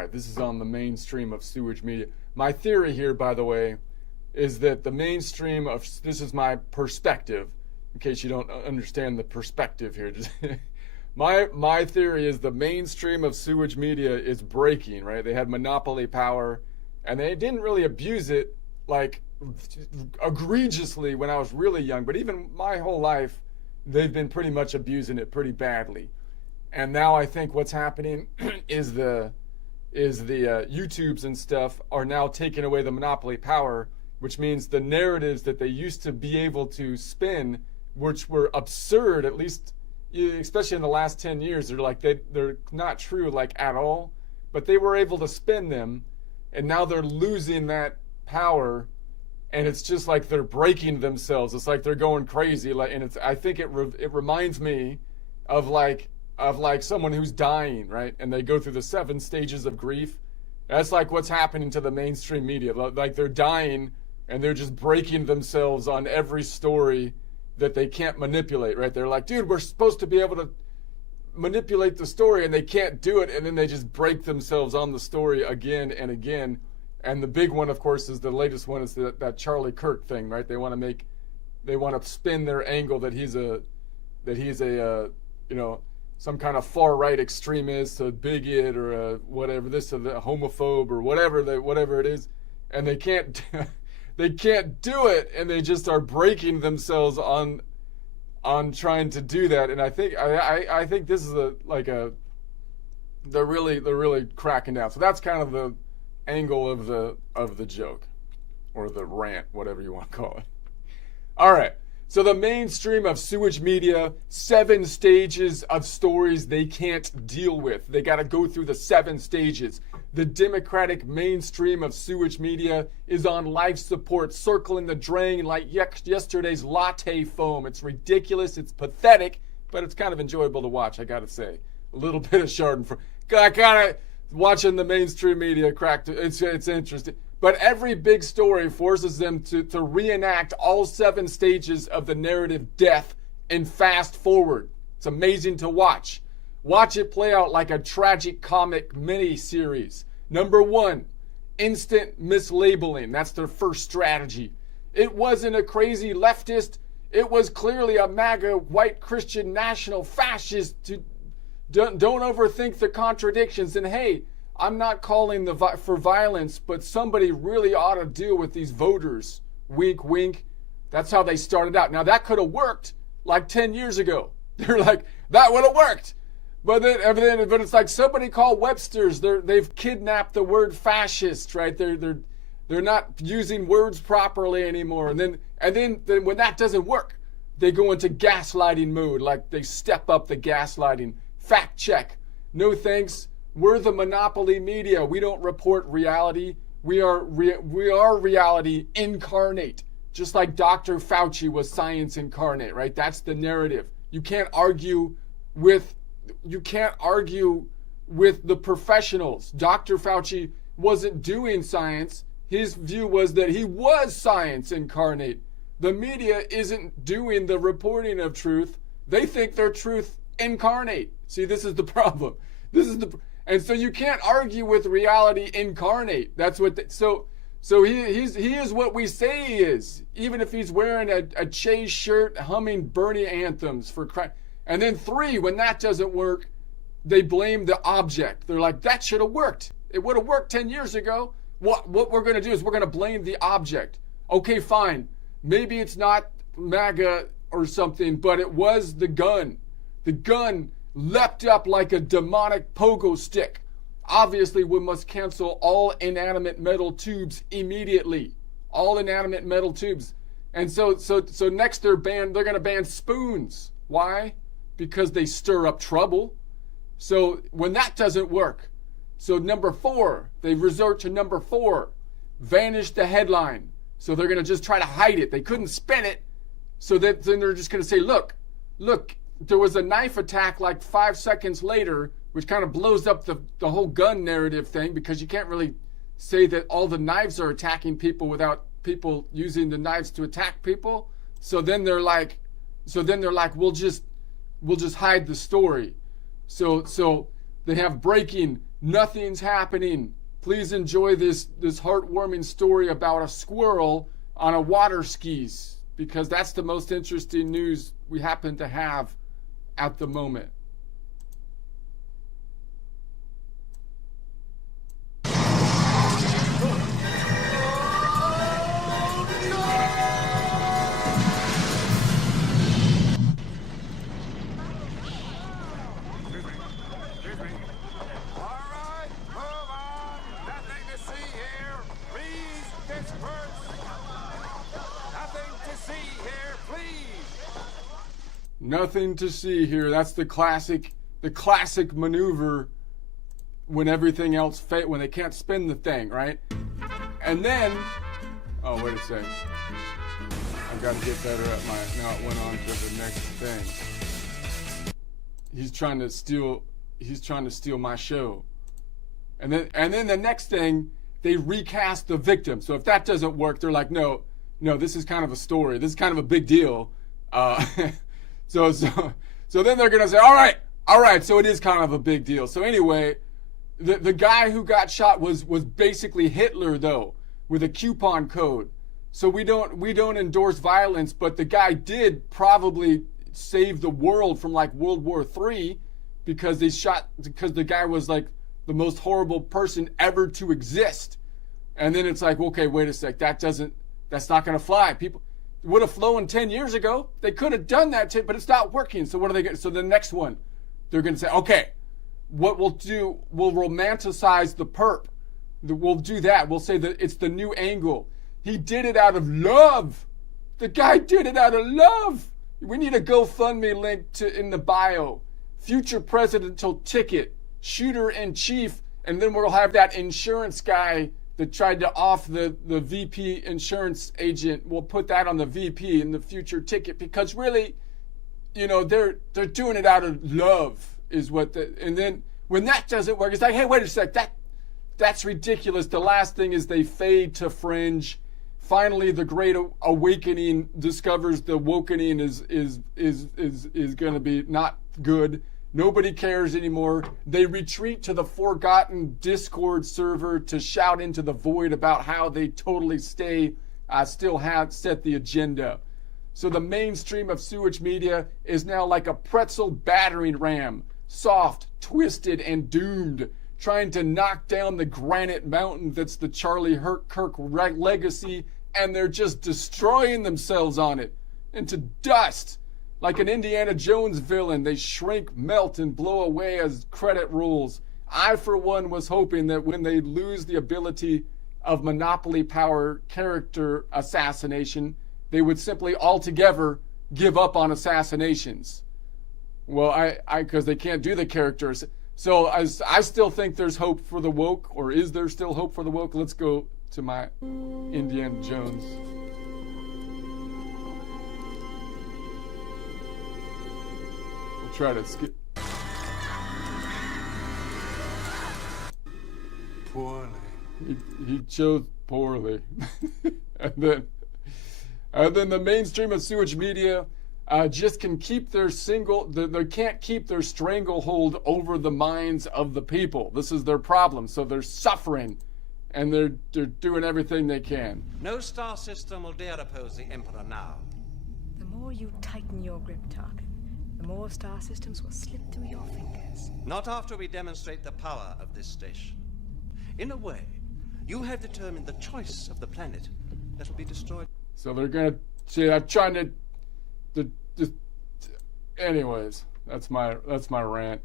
right, this is on the mainstream of sewage media. My theory here, by the way, is that the mainstream of, this is my perspective, in case you don't understand the perspective here. My theory is the mainstream of sewage media is breaking, right? They had monopoly power, and they didn't really abuse it like egregiously when I was really young, but even my whole life, they've been pretty much abusing it pretty badly. And now I think what's happening is the YouTubes and stuff are now taking away the monopoly power, which means the narratives that they used to be able to spin, which were absurd, at least especially in the last 10 years, they're not true like at all, but they were able to spin them, and now they're losing that power, and it's just like they're breaking themselves. It's like they're going crazy, and I think it reminds me of like someone who's dying, right? And they go through the 7 stages of grief. That's like what's happening to the mainstream media. Like they're dying and they're just breaking themselves on every story that they can't manipulate, right? They're like, dude, we're supposed to be able to manipulate the story, and they can't do it, and then they just break themselves on the story again and again. And the big one, of course, is the latest one is that Charlie Kirk thing, right? They want to spin their angle that he's a some kind of far right extremist, a bigot, or a whatever, this or the homophobe or whatever it is, and they can't do it, and they just are breaking themselves on trying to do that. And I think this is they're really cracking down. So that's kind of the angle of the joke, or the rant, whatever you want to call it. All right. So the mainstream of sewage media, 7 stages of stories they can't deal with. They got to go through the 7 stages. The Democratic mainstream of sewage media is on life support, circling the drain like yesterday's latte foam. It's ridiculous. It's pathetic, but it's kind of enjoyable to watch, I got to say. A little bit of Schadenfreude. I kind of watching the mainstream media crack. It's interesting. But every big story forces them to reenact all 7 stages of the narrative death and fast forward. It's amazing to watch. Watch it play out like a tragic comic mini-series. Number 1, instant mislabeling. That's their first strategy. It wasn't a crazy leftist. It was clearly a MAGA white Christian national fascist. Don't overthink the contradictions. And hey, I'm not calling for violence, but somebody really ought to deal with these voters. Wink, wink. That's how they started out. Now, that could have worked like 10 years ago. They're like, that would have worked. But it's like somebody called Webster's. They've kidnapped the word fascist, right? They're not using words properly anymore. And then when that doesn't work, they go into gaslighting mode. Like they step up the gaslighting. Fact check. No thanks. We're the monopoly media. We don't report reality. We are reality incarnate. Just like Dr. Fauci was science incarnate, right? That's the narrative. You can't argue with the professionals. Dr. Fauci wasn't doing science. His view was that he was science incarnate. The media isn't doing the reporting of truth. They think they're truth incarnate. See, this is the problem. And so you can't argue with reality incarnate. That's what. So he is what we say he is, even if he's wearing a Chase shirt, humming Bernie anthems for Christ. And then 3, when that doesn't work, they blame the object. They're like, that should have worked. It would have worked 10 years ago. What we're going to do is we're going to blame the object. Okay, fine. Maybe it's not MAGA or something, but it was the gun. The gun leapt up like a demonic pogo stick. Obviously, we must cancel all inanimate metal tubes immediately. All inanimate metal tubes. And so next they're going to ban spoons. Why? Because they stir up trouble. So when that doesn't work, so number 4, they resort to number 4, vanish the headline. So they're going to just try to hide it. They couldn't spin it. So then they're just going to say, look, there was a knife attack like 5 seconds later, which kind of blows up the whole gun narrative thing, because you can't really say that all the knives are attacking people without people using the knives to attack people. So then they're like, we'll just hide the story. So they have breaking Nothing's happening. Please enjoy this heartwarming story about a squirrel on a water skis, because that's the most interesting news we happen to have at the moment. Nothing to see here. That's the classic maneuver when everything else when they can't spin the thing, right? And then, oh wait a second, I've got to get better at my. Now it went on to the next thing. He's trying to steal my show, and then the next thing, they recast the victim. So if that doesn't work, they're like, no, this is kind of a story. This is kind of a big deal. So then they're gonna say, all right, so it is kind of a big deal. So anyway, the guy who got shot was basically Hitler, though, with a coupon code. So we don't endorse violence, but the guy did probably save the world from like World War III, because the guy was like the most horrible person ever to exist. And then it's like, okay, wait a sec, that's not gonna fly. People would have flown 10 years ago. They could have done that, but it's not working. So what are they going to? So the next one, they're going to say, okay, what we'll do, we'll romanticize the perp. We'll do that. We'll say that it's the new angle. He did it out of love. The guy did it out of love. We need a GoFundMe link in the bio. Future presidential ticket, shooter in chief, and then we'll have that insurance guy that tried to off the VP insurance agent. We'll put that on the VP in the future ticket, because really, they're doing it out of love is what and then when that doesn't work, it's like, hey, wait a sec, that's ridiculous. The last thing is they fade to fringe. Finally, the Great Awakening discovers the wokening is going to be not good. Nobody cares anymore. They retreat to the forgotten Discord server to shout into the void about how they totally still have set the agenda. So the mainstream of sewage media is now like a pretzel battering ram, soft, twisted, and doomed, trying to knock down the granite mountain that's the Charlie Kirk legacy, and they're just destroying themselves on it into dust. Like an Indiana Jones villain, they shrink, melt, and blow away as credit rolls. I, for one, was hoping that when they lose the ability of monopoly power character assassination, they would simply altogether give up on assassinations. Well, because they can't do the characters. So I still think there's hope for the woke, or is there still hope for the woke? Let's go to my Indiana Jones. Try to skip. Poorly. He chose poorly. and then the mainstream of sewage media just can keep they can't keep their stranglehold over the minds of the people. This is their problem. So they're suffering, and they're doing everything they can. No star system will dare oppose the Emperor now. The more you tighten your grip, Tarkin, the more star systems will slip through your fingers. Not after we demonstrate the power of this station. In a way, you have determined the choice of the planet that will be destroyed. So they're gonna say, I'm trying to anyways, that's my rant.